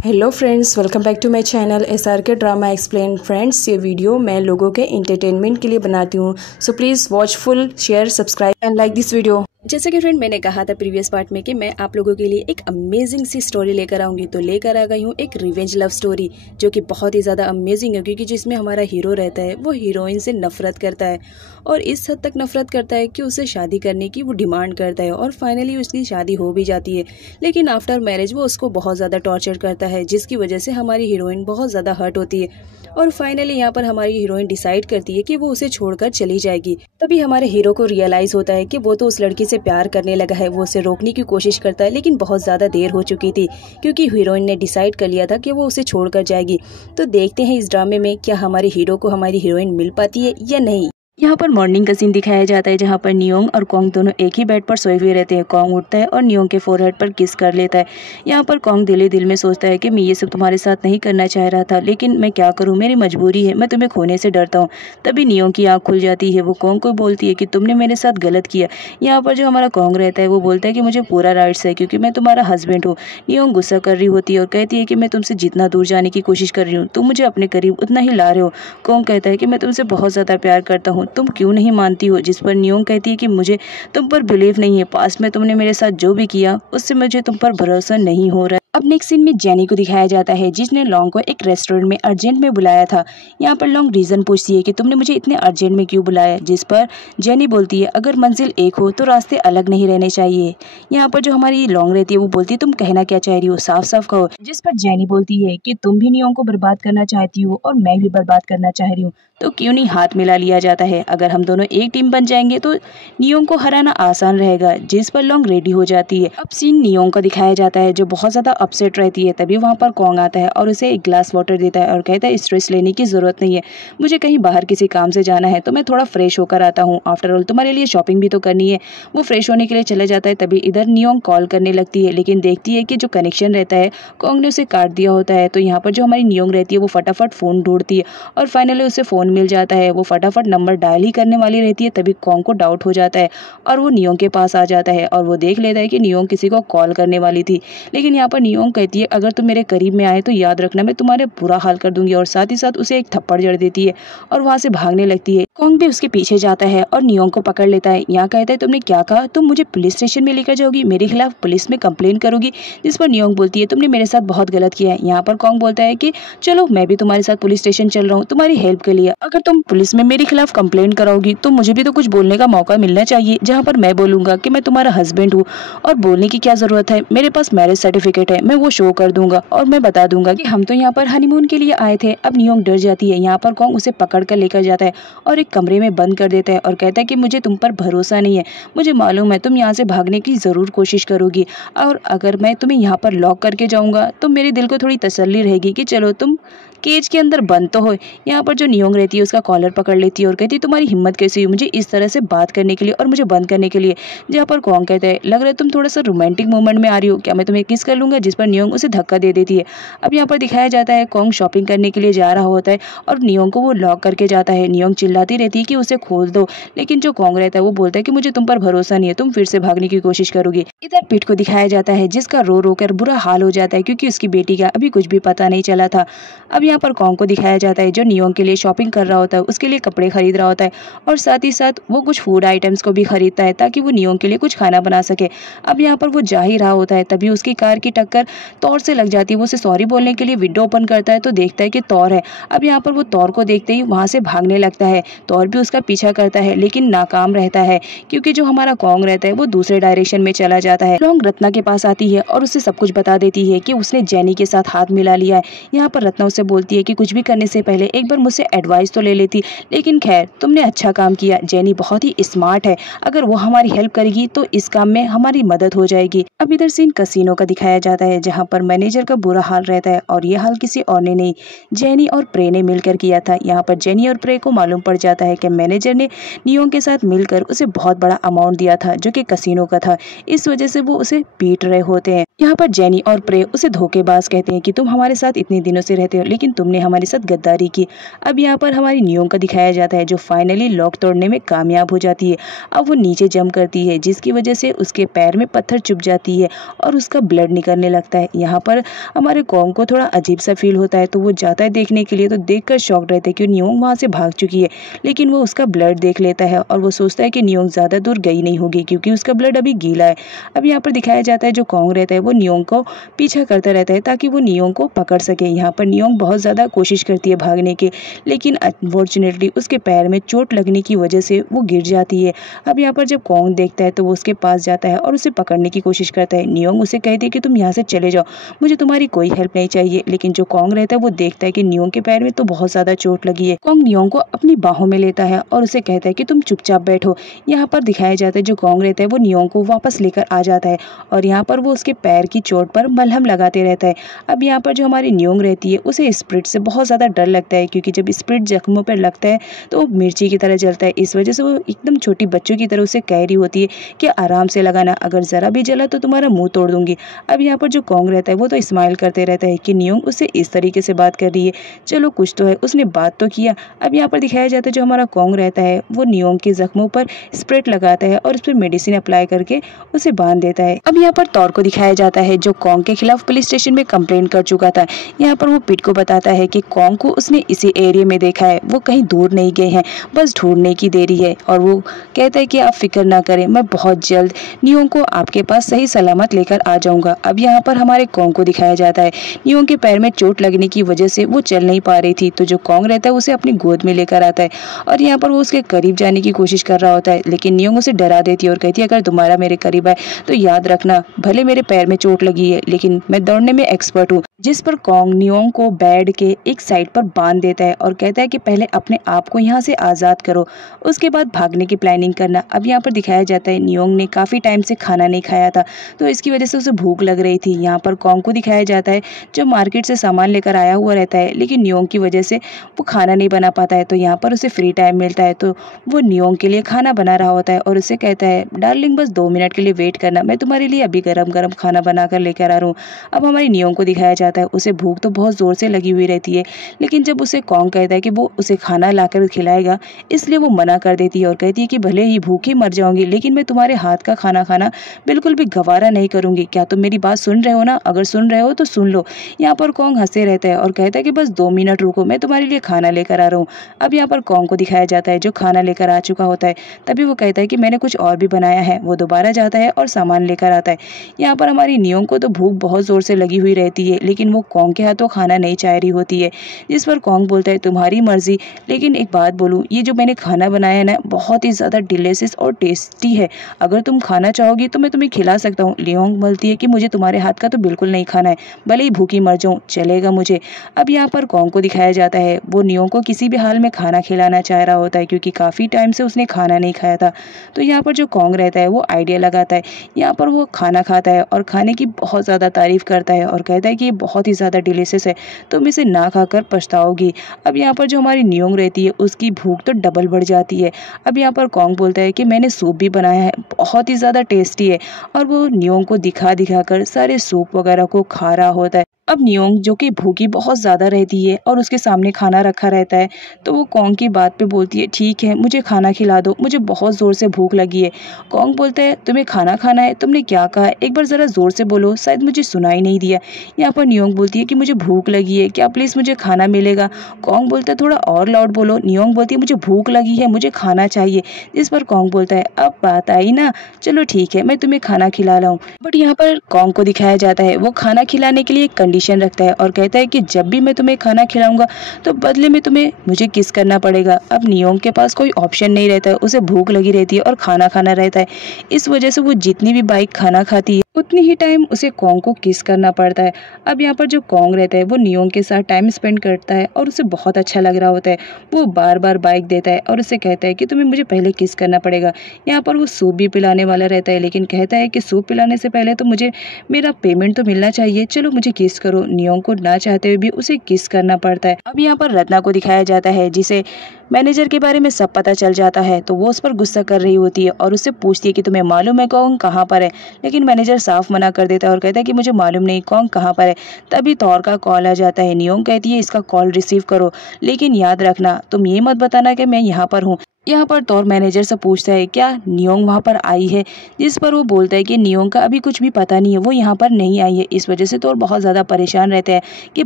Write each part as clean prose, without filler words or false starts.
Hello friends, welcome back to my channel SRK drama explain. Friends, ये video मैं लोगों के एंटरटेनमेंट के लिए बनाती हूँ, so please watch full, share, subscribe and like this video. जैसे कि फ्रेंड मैंने कहा था प्रीवियस पार्ट में कि मैं आप लोगों के लिए एक अमेजिंग सी स्टोरी लेकर आऊंगी, तो लेकर आ गई हूँ एक रिवेंज लव स्टोरी जो कि बहुत ही ज़्यादा अमेजिंग है, क्योंकि जिसमें हमारा हीरो रहता है वो हीरोइन से नफरत करता है और इस हद तक नफरत करता है कि उसे शादी करने की वो डिमांड करता है और फाइनली उसकी शादी हो भी जाती है। लेकिन आफ्टर मैरिज वो उसको बहुत ज़्यादा टॉर्चर करता है, जिसकी वजह से हमारी हीरोइन बहुत ज़्यादा हर्ट होती है और फाइनली यहाँ पर हमारी हीरोइन डिसाइड करती है कि वो उसे छोड़कर चली जाएगी। तभी हमारे हीरो को रियलाइज होता है कि वो तो उस लड़की से प्यार करने लगा है। वो उसे रोकने की कोशिश करता है, लेकिन बहुत ज्यादा देर हो चुकी थी, क्योंकि हीरोइन ने डिसाइड कर लिया था कि वो उसे छोड़कर जाएगी। तो देखते हैं इस ड्रामे में क्या हमारे हीरो को हमारी हीरोइन मिल पाती है या नहीं। यहाँ पर मॉर्निंग का सीन दिखाया जाता है, जहाँ पर नियोंग और कॉन्ग दोनों एक ही बेड पर सोए हुए रहते हैं। कॉन्ग उठता है और नियोंग के फोरहेड पर किस कर लेता है। यहाँ पर कॉन्ग दिल ही दिल में सोचता है कि मैं ये सब तुम्हारे साथ नहीं करना चाह रहा था, लेकिन मैं क्या करूँ, मेरी मजबूरी है, मैं तुम्हें खोने से डरता हूँ। तभी नियोंग की आँख खुल जाती है। वो कॉन्ग को बोलती है कि तुमने मेरे साथ गलत किया। यहाँ पर जो हमारा कॉन्ग रहता है वो बोलता है कि मुझे पूरा राइट्स है, क्योंकि मैं तुम्हारा हस्बैंड हूँ। नियोंग गुस्सा कर रही होती है और कहती है कि मैं तुमसे जितना दूर जाने की कोशिश कर रही हूँ, तुम मुझे अपने करीब उतना ही ला रहे हो। कॉन्ग कहता है कि मैं तुमसे बहुत ज़्यादा प्यार करता हूँ, तुम क्यों नहीं मानती हो। जिस पर नियोंग कहती है कि मुझे तुम पर बिलीव नहीं है, पास्ट में तुमने मेरे साथ जो भी किया उससे मुझे तुम पर भरोसा नहीं हो रहा है। अब नेक्स्ट सीन में जेनी को दिखाया जाता है, जिसने लॉन्ग को एक रेस्टोरेंट में अर्जेंट में बुलाया था। यहाँ पर लॉन्ग रीजन पूछती है कि तुमने मुझे इतने अर्जेंट में क्यों बुलाया, जिस पर जेनी बोलती है अगर मंजिल एक हो तो रास्ते अलग नहीं रहने चाहिए। यहाँ पर जो हमारी लॉन्ग रहती है वो बोलती है तुम कहना क्या चाह रही हो, साफ साफ कहो। जिस पर जेनी बोलती है कि तुम भी नियोंग को बर्बाद करना चाहती हो और मैं भी बर्बाद करना चाह रही हूँ, तो क्यों नहीं हाथ मिला लिया जाता है। अगर हम दोनों एक टीम बन जाएंगे तो नियोंग को हराना आसान रहेगा। जिस पर लॉन्ग रेडी हो जाती है। अब सीन नियोंग का दिखाया जाता है, जो बहुत ज्यादा अपसेट रहती है। तभी वहाँ पर कॉन्ग आता है और उसे एक ग्लास वाटर देता है और कहता है स्ट्रेस लेने की जरूरत नहीं है, मुझे कहीं बाहर किसी काम से जाना है तो मैं थोड़ा फ्रेश होकर आता हूँ, आफ्टर ऑल तुम्हारे लिए शॉपिंग भी तो करनी है। वो फ्रेश होने के लिए चले जाता है। तभी इधर नियोंग कॉल करने लगती है, लेकिन देखती है कि जो कनेक्शन रहता है कॉन्ग ने उसे काट दिया होता है। तो यहाँ पर जो हमारी नियोंग रहती है वो फटाफट फोन ढूंढती है और फाइनली उसे फोन मिल जाता है। वो फटाफट नंबर डायल ही करने वाली रहती है, तभी कॉन्ग को डाउट हो जाता है और वो नियोंग के पास आ जाता है और वो देख लेता है कि नियोंग किसी को कॉल करने वाली थी। लेकिन यहाँ पर नियोंग कहती है अगर तुम मेरे करीब में आए तो याद रखना मैं तुम्हारे बुरा हाल कर दूंगी, और साथ ही साथ उसे एक थप्पड़ जड़ देती है और वहां से भागने लगती है। कॉन्ग भी उसके पीछे जाता है और नियोंग को पकड़ लेता है। यहाँ कहता है तुमने क्या कहा, तुम मुझे पुलिस स्टेशन में लेकर जाओगी, मेरे खिलाफ पुलिस में कंप्लेन करोगी। जिस पर नियोंग बोलती है तुमने मेरे साथ बहुत गलत किया है। यहाँ पर कॉन्ग बोलता है कि चलो मैं भी तुम्हारे साथ पुलिस स्टेशन चल रहा हूँ तुम्हारी हेल्प के लिए। अगर तुम पुलिस में मेरे खिलाफ कंप्लेंट कराओगी तो मुझे भी तो कुछ बोलने का मौका मिलना चाहिए, जहाँ पर मैं बोलूंगा कि मैं तुम्हारा हस्बैंड हूँ। और बोलने की क्या जरूरत है, मेरे पास मैरिज सर्टिफिकेट है, मैं वो शो कर दूंगा और मैं बता दूंगा कि हम तो यहाँ पर हनीमून के लिए आए थे। अब नियोंग डर जाती है। यहाँ पर कॉन्ग उसे पकड़ कर लेकर जाता है और एक कमरे में बंद कर देता है और कहता है कि मुझे तुम पर भरोसा नहीं है, मुझे मालूम है तुम यहाँ से भागने की जरूर कोशिश करोगी, और अगर मैं तुम्हें यहाँ पर लॉक करके जाऊंगा तो मेरे दिल को थोड़ी तसल्ली रहेगी कि चलो तुम केज के अंदर बंद तो हो। यहाँ पर जो नियोंग रहती है उसका कॉलर पकड़ लेती है और कहती है तुम्हारी हिम्मत कैसी हुई मुझे इस तरह से बात करने के लिए और मुझे बंद करने के लिए। जहाँ पर कॉन्ग कहता है लग रहा है तुम थोड़ा सा रोमांटिक मोमेंट में आ रही हो, क्या मैं तुम्हें किस कर लूंगा। जिस पर नियोंग उसे धक्का दे देती है। अब यहाँ पर दिखाया जाता है कॉन्ग शॉपिंग करने के लिए जा रहा होता है और नियोंग को वो लॉक करके जाता है। नियोंग चिल्लाती रहती है कि उसे खोल दो, लेकिन जो कॉन्ग रहता है वो बोलता है कि मुझे तुम पर भरोसा नहीं है, तुम फिर से भागने की कोशिश करोगी। इधर पीठ को दिखाया जाता है, जिसका रो रो कर बुरा हाल हो जाता है, क्योंकि उसकी बेटी का अभी कुछ भी पता नहीं चला था। अब यहाँ पर कॉन्ग को दिखाया जाता है जो नियोंग के लिए शॉपिंग कर रहा होता है, उसके लिए कपड़े खरीद रहा होता है और साथ ही साथ वो कुछ फूड आइटम्स को भी खरीदता है ताकि वो नियोंग के लिए कुछ खाना बना सके। अब यहाँ पर वो जा ही रहा होता है, तभी उसकी कार की टक्कर तौर से लग जाती है। वो उसे सॉरी बोलने के लिए विंडो ओपन करता है तो देखता है कि तौर है। अब यहाँ पर वो तौर को देखते ही वहां से भागने लगता है। तौर भी उसका पीछा करता है, लेकिन नाकाम रहता है, क्योंकि जो हमारा कॉन्ग रहता है वो दूसरे डायरेक्शन में चला जाता है। लॉन्ग रत्ना के पास आती है और उसे सब कुछ बता देती है कि उसने जेनी के साथ हाथ मिला लिया है। यहाँ पर रत्ना उसे बोलती है कि कुछ भी करने से पहले एक बार मुझसे एडवाइस तो ले लेती, लेकिन खैर तुमने अच्छा काम किया। जेनी बहुत ही स्मार्ट है, अगर वो हमारी हेल्प करेगी तो इस काम में हमारी मदद हो जाएगी। अब इधर सीन कसिनो का दिखाया जाता है, जहाँ पर मैनेजर का बुरा हाल रहता है और ये हाल किसी और ने नहीं, जेनी और प्रे ने मिलकर किया था। यहाँ पर जेनी और प्रे को मालूम पड़ जाता है कि मैनेजर ने नियोंग के साथ मिलकर उसे बहुत बड़ा अमाउंट दिया था जो कि कसिनो का था, इस वजह से वो उसे पीट रहे होते हैं। यहाँ पर जेनी और प्रे उसे धोखेबाज कहते हैं कि तुम हमारे साथ इतने दिनों से रहते हो, लेकिन तुमने हमारे साथ गद्दारी की। अब यहाँ पर हमारी नियोंग का दिखाया जाता है, जो फाइनली लॉक तोड़ने में कामयाब हो जाती है। अब वो नीचे जंप करती है जिसकी वजह से उसके पैर में पत्थर चुभ जाती है और उसका ब्लड निकलने लगता है। यहाँ पर हमारे कॉन्ग को थोड़ा अजीब सा फील होता है, तो वो जाता है देखने के लिए। तो देखकर शॉक्ड रहता है कि नियोंग वहाँ से भाग चुकी है, लेकिन वो उसका ब्लड देख लेता है और वो सोचता है कि नियोंग ज़्यादा दूर गई नहीं होगी क्योंकि उसका ब्लड अभी गीला है। अब यहाँ पर दिखाया जाता है जो कॉन्ग रहता है वो नियोंग को पीछा करता रहता है ताकि वो नियोंग को पकड़ सके। यहाँ पर नियोंग बहुत ज़्यादा कोशिश करती है भागने की, लेकिन अनफॉर्चुनेटली उसके पैर में चोट लगने की वजह से वो गिर जाती है। अब यहाँ पर जब कॉन्ग देखता है तो वो उसके पास जाता है और उसे पकड़ने की कोशिश करता है। नियोंग उसे कहती है कि तुम यहाँ से चले जाओ, मुझे तुम्हारी कोई हेल्प नहीं चाहिए। लेकिन जो कॉन्ग रहता है वो देखता है कि नियोंग के पैर में तो बहुत ज़्यादा चोट लगी है। कॉन्ग नियोंग को अपनी बाहों में लेता है और उसे कहता है कि तुम चुपचाप बैठो। यहाँ पर दिखाया जाता है जो कॉन्ग रहता है वो नियोंग को वापस लेकर आ जाता है और यहाँ पर वो उसके पैर की चोट पर मलहम लगाते रहता है। अब यहाँ पर जो हमारी नियोंग रहती है उसे स्प्रिट से बहुत ज़्यादा डर लगता है क्योंकि जब स्प्रिट जख्मों पर लगता है तो वो मिर्ची की तरह जलता है। इस वजह से वो एकदम छोटी बच्चों की तरह उसे कह रही होती है कि आराम से लगाना, अगर ज़रा भी जला तो तुम्हारा मुंह तोड़ दूंगी। अब यहाँ पर जो कॉन्ग रहता है वो तो स्माइल करते रहता है कि नियोंग उससे इस तरीके से बात कर रही है, चलो कुछ तो है, उसने बात तो किया। अब यहाँ पर दिखाया जाता है जो हमारा कॉन्ग रहता है वो नियोंग के जख्मों पर स्प्रेट लगाता है और उस पर मेडिसिन अप्लाई करके उसे बांध देता है। अब यहाँ पर तौर को दिखाया जाता है जो कॉन्ग के खिलाफ पुलिस स्टेशन में कंप्लेंट कर चुका था। यहाँ पर वो पिट को बताता है कि कॉन्ग को उसने इसी एरिया में देखा है, वो कहीं दूर नहीं गए हैं, बस ढूंढने की देरी है। और वो कहता है कि आप फिक्र ना करें, मैं बहुत जल्द नियोंग को आपके पास सही सलामत लेकर आ जाऊंगा। अब यहाँ पर हमारे कॉन्ग को दिखाया जाता है नियोंग के पैर में चोट लगने की वजह से वो चल नहीं पा रही थी, तो जो कॉन्ग रहता है उसे अपनी गोद में लेकर आता है और यहाँ पर वो उसके करीब जाने की कोशिश कर रहा होता है, लेकिन नियोंग उसे डरा देती है और कहती है अगर दोबारा मेरे करीब आए तो याद रखना, भले मेरे पैर में चोट लगी है लेकिन मैं दौड़ने में एक्सपर्ट हूँ। जिस पर कॉन्ग नियोंग को बेड के एक साइड पर बांध देता है और कहता है कि पहले अपने आप को यहाँ से आज़ाद करो, उसके बाद भागने की प्लानिंग करना। अब यहाँ पर दिखाया जाता है नियोंग ने काफ़ी टाइम से खाना नहीं खाया था, तो इसकी वजह से उसे भूख लग रही थी। यहाँ पर कॉन्ग को दिखाया जाता है जो मार्केट से सामान लेकर आया हुआ रहता है, लेकिन नियोंग की वजह से वो खाना नहीं बना पाता है। तो यहाँ पर उसे फ्री टाइम मिलता है तो वो नियोंग के लिए खाना बना रहा होता है और उसे कहता है डार्लिंग बस 2 मिनट के लिए वेट करना, मैं तुम्हारे लिए अभी गरम गरम खाना बना कर लेकर आ रहा हूँ। अब हमारी नियोंग को दिखाया जाता है उसे भूख तो बहुत ज़ोर से लगी हुई रहती है, लेकिन जब उसे कॉन्ग कहता है कि वो उसे खाना लाकर खिलाएगा इसलिए वो मना कर देती है और कहती है कि भले ही भूखी मर जाऊंगी लेकिन मैं तुम्हारे हाथ का खाना खाना बिल्कुल भी गवारा नहीं करूंगी। क्या तुम मेरी बात सुन रहे हो ना? अगर सुन रहे हो तो सुन लो। यहाँ पर कॉन्ग हंसते रहता है और कहता है कि बस 2 मिनट रुको, मैं तुम्हारे लिए खाना लेकर आ रहा हूँ। अब यहाँ पर कॉन्ग को दिखाया जाता है जो खाना लेकर आ चुका होता है, तभी वो कहता है कि मैंने कुछ और भी बनाया है। वो दोबारा जाता है और सामान लेकर आता है। यहाँ पर हमारी नियोंग को तो भूख बहुत जोर से लगी हुई रहती है, लेकिन वो कॉन्ग के हाथों खाना नहीं चाह रही होती है, जिस पर कॉन्ग बोलता है तुम्हारी मर्जी, लेकिन एक बात बोलूँ, ये जो मैंने खाना बनाया है ना बहुत ही ज़्यादा डिलीशियस और टेस्टी है, अगर तुम खाना चाहोगी तो मैं तुम्हें खिला सकता हूँ। नियोंग बोलती है कि मुझे तुम्हारे हाथ का तो बिल्कुल नहीं खाना है, भले ही भूखी मर जाऊँ चलेगा मुझे। अब यहाँ पर कॉन्ग को दिखाया जाता है वो नियोंग को किसी भी हाल में खाना खिलाना चाह रहा होता है क्योंकि काफ़ी टाइम से उसने खाना नहीं खाया था। तो यहाँ पर जो कॉन्ग रहता है वो आइडिया लगाता है, यहाँ पर वो खाना खाता है और खाने की बहुत ज़्यादा तारीफ़ करता है और कहता है कि ये बहुत ही ज़्यादा डिलीशियस है, तुम इसे ना खाकर पछताओगी। अब यहाँ पर जो हमारी नियोंग रहती है उसकी भूख तो डबल बढ़ जाती है। अब यहाँ पर कॉन्ग बोलता है कि मैंने सूप भी बनाया है, बहुत ही ज़्यादा टेस्टी है, और वो नियोंग को दिखा कर सारे सूप वगैरह को खा रहा होता है। अब नियोंग जो कि भूखी बहुत ज़्यादा रहती है और उसके सामने खाना रखा रहता है, तो वो कॉन्ग की बात पे बोलती है ठीक है मुझे खाना खिला दो, मुझे बहुत ज़ोर से भूख लगी है। कॉन्ग बोलता है तुम्हें खाना खाना है, तुमने क्या कहा, एक बार ज़रा ज़ोर से बोलो, शायद मुझे सुनाई नहीं दिया। यहाँ पर नियोंग बोलती है कि मुझे भूख लगी है, क्या प्लीज़ मुझे खाना मिलेगा। कॉन्ग बोलता है थोड़ा और लाउड बोलो। नियोंग बोलती है मुझे भूख लगी है, मुझे खाना चाहिए। जिस पर कॉन्ग बोलता है अब बात आई ना, चलो ठीक है मैं तुम्हें खाना खिला रहा हूँ। बट यहाँ पर कॉन्ग को दिखाया जाता है वो खाना खिलाने के लिए एक कंडीशन रखता है और कहता है कि जब भी मैं तुम्हें खाना खिलाऊंगा तो बदले में तुम्हें मुझे किस करना पड़ेगा। अब नियोंग के पास कोई ऑप्शन नहीं रहता है, उसे भूख लगी रहती है और खाना खाना रहता है, इस वजह से वो जितनी भी बाइक खाना खाती है उतनी ही टाइम उसे कॉन्ग को किस करना पड़ता है। अब यहाँ पर जो कॉन्ग रहता है वो नियोंग के साथ टाइम स्पेंड करता है और उसे बहुत अच्छा लग रहा होता है। वो बार बार बाइक देता है और उसे कहता है कि तुम्हें मुझे पहले किस करना पड़ेगा। यहाँ पर वो सूप भी पिलाने वाला रहता है, लेकिन कहता है कि सूप पिलाने से पहले तो मुझे मेरा पेमेंट तो मिलना चाहिए, चलो मुझे किस करो। करो। नियोंग को ना चाहते हुए भी उसे किस करना पड़ता है। अब यहाँ पर रत्ना को दिखाया जाता है जिसे मैनेजर के बारे में सब पता चल जाता है, तो वो उस पर गुस्सा कर रही होती है और उससे पूछती है कि तुम्हें मालूम है कौन कहाँ पर है। लेकिन मैनेजर साफ मना कर देता है और कहता है कि मुझे मालूम नहीं कौन कहाँ पर है। तभी तौर का कॉल आ जाता है। नियोंग कहती है इसका कॉल रिसीव करो, लेकिन याद रखना तुम ये मत बताना कि मैं यहाँ पर हूँ। यहाँ पर तौर मैनेजर से पूछता है क्या नियोंग वहाँ पर आई है, जिस पर वो बोलता है कि नियोंग का अभी कुछ भी पता नहीं है, वो यहाँ पर नहीं आई है। इस वजह से तौर बहुत ज़्यादा परेशान रहता है कि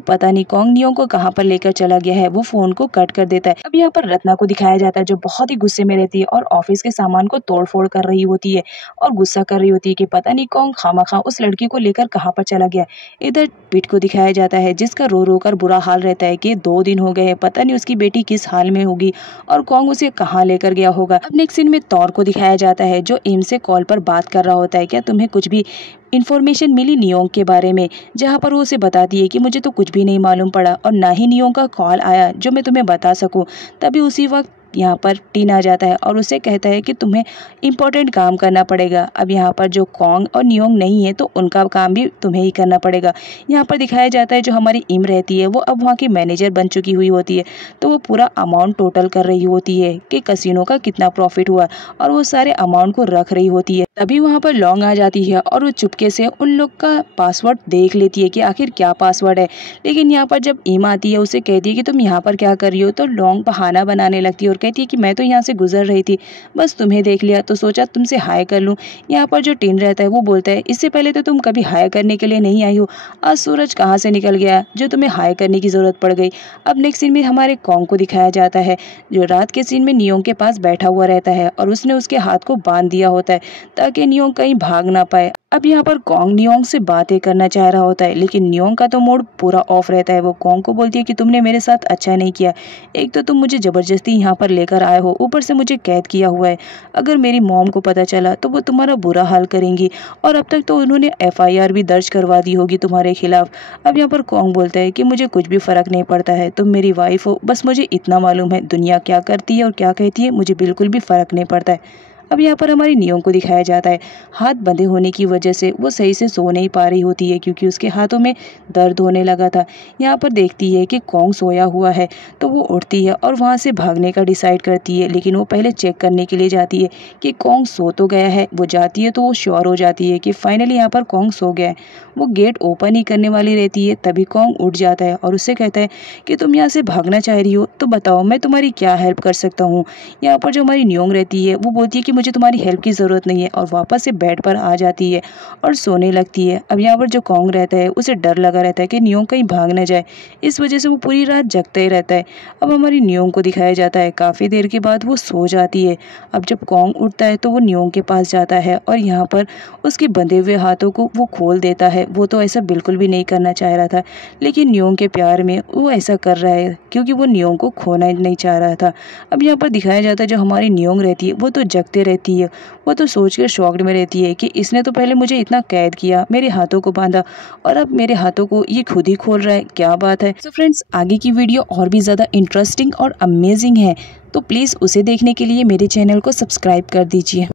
पता नहीं कौन नियोंग को कहाँ पर लेकर चला गया है। वो फ़ोन को कट कर देता है। अब यहाँ पर रत्ना को दिखाया जाता है जो बहुत ही गुस्से में रहती है और ऑफिस के सामान को तोड़ फोड़ कर रही होती है और गुस्सा कर रही होती है कि पता नहीं कौन खामखा उस लड़की को लेकर कहाँ पर चला गया। इधर पीठ को दिखाया जाता है जिसका रो रो कर बुरा हाल रहता है कि 2 दिन हो गए हैं, पता नहीं उसकी बेटी किस हाल में होगी और कौन उसे कहाँ लेकर गया होगा। अब नेक्स्ट सीन में तौर को दिखाया जाता है जो एम से कॉल पर बात कर रहा होता है। क्या तुम्हें कुछ भी इन्फॉर्मेशन मिली नियोंग के बारे में, जहाँ पर वो उसे बताती है कि मुझे तो कुछ भी नहीं मालूम पड़ा और ना ही नियोंग का कॉल आया जो मैं तुम्हें बता सकूं। तभी उसी वक्त यहाँ पर टीन आ जाता है और उसे कहता है कि तुम्हें इम्पोर्टेंट काम करना पड़ेगा। अब यहाँ पर जो कॉन्ग और नियोंग नहीं है तो उनका काम भी तुम्हें ही करना पड़ेगा। यहाँ पर दिखाया जाता है जो हमारी इम रहती है वो अब वहाँ की मैनेजर बन चुकी हुई होती है, तो वो पूरा अमाउंट टोटल कर रही होती है कि कसिनो का कितना प्रॉफिट हुआ और वो सारे अमाउंट को रख रही होती है। तभी वहाँ पर लॉन्ग आ जाती है और वो चुपके से उन लोग का पासवर्ड देख लेती है कि आखिर क्या पासवर्ड है। लेकिन यहाँ पर जब इम आती है उसे कहती है कि तुम यहाँ पर क्या कर रही हो, तो लॉन्ग बहाना बनाने लगती है और कहती है कि मैं तो यहाँ से गुजर रही थी, बस तुम्हें देख लिया तो सोचा तुमसे हाय कर लूँ। यहाँ पर जो टिन रहता है वो बोलता है इससे पहले तो तुम कभी हाय करने के लिए नहीं आई हो, आज सूरज कहाँ से निकल गया जो तुम्हें हाय करने की ज़रूरत पड़ गई। अब नेक्स्ट सीन में हमारे कॉन्ग को दिखाया जाता है जो रात के सीन में नियोंग के पास बैठा हुआ रहता है और उसने उसके हाथ को बांध दिया होता है ताकि नियोंग कहीं भाग ना पाए। अब यहाँ पर कॉन्ग नियोंग से बातें करना चाह रहा होता है, लेकिन नियोंग का तो मूड पूरा ऑफ रहता है। वो कॉन्ग को बोलती है कि तुमने मेरे साथ अच्छा नहीं किया, एक तो तुम मुझे ज़बरदस्ती यहाँ पर लेकर आए हो, ऊपर से मुझे कैद किया हुआ है। अगर मेरी मॉम को पता चला तो वो तुम्हारा बुरा हाल करेंगी और अब तक तो उन्होंने FIR भी दर्ज करवा दी होगी तुम्हारे खिलाफ। अब यहाँ पर कॉन्ग बोलता है कि मुझे कुछ भी फ़र्क नहीं पड़ता है, तुम मेरी वाइफ हो, बस मुझे इतना मालूम है दुनिया क्या करती है और क्या कहती है मुझे बिल्कुल भी फ़र्क नहीं पड़ता है। अब यहाँ पर हमारी नियोंग को दिखाया जाता है हाथ बंधे होने की वजह से वो सही से सो नहीं पा रही होती है क्योंकि उसके हाथों में दर्द होने लगा था। यहाँ पर देखती है कि कॉन्ग सोया हुआ है तो वो उठती है और वहाँ से भागने का डिसाइड करती है, लेकिन वो पहले चेक करने के लिए जाती है कि कॉन्ग सो तो गया है। वो जाती है तो वो श्योर हो जाती है कि फाइनली यहाँ पर कॉन्ग सो गया है। वो गेट ओपन ही करने वाली रहती है तभी कॉन्ग उठ जाता है और उससे कहता है कि तुम यहाँ से भागना चाह रही हो तो बताओ मैं तुम्हारी क्या हेल्प कर सकता हूँ। यहाँ पर जो हमारी नियोंग रहती है वो बोलती है कि मुझे तुम्हारी हेल्प की ज़रूरत नहीं है और वापस से बेड पर आ जाती है और सोने लगती है। अब यहाँ पर जो कॉन्ग रहता है उसे डर लगा रहता है कि नियोंग कहीं भाग न जाए, इस वजह से वो पूरी रात जगता ही रहता है। अब हमारी नियोंग को दिखाया जाता है काफ़ी देर के बाद वो सो जाती है। अब जब कॉन्ग उठता है तो वो नियोंग के पास जाता है और यहाँ पर उसके बंधे हुए हाथों को वो खोल देता है। वो तो ऐसा बिल्कुल भी नहीं करना चाह रहा था, लेकिन नियोंग के प्यार में वो ऐसा कर रहा है क्योंकि वो नियोंग को खोना नहीं चाह रहा था। अब यहाँ पर दिखाया जाता है जो हमारी नियोंग रहती है वो तो जगते रहती है, वो तो सोचकर शॉक्ड में रहती है कि इसने तो पहले मुझे इतना कैद किया, मेरे हाथों को बांधा और अब मेरे हाथों को ये खुद ही खोल रहा है, क्या बात है। तो फ्रेंड्स आगे की वीडियो और भी ज़्यादा इंटरेस्टिंग और अमेजिंग है, तो प्लीज़ उसे देखने के लिए मेरे चैनल को सब्सक्राइब कर दीजिए।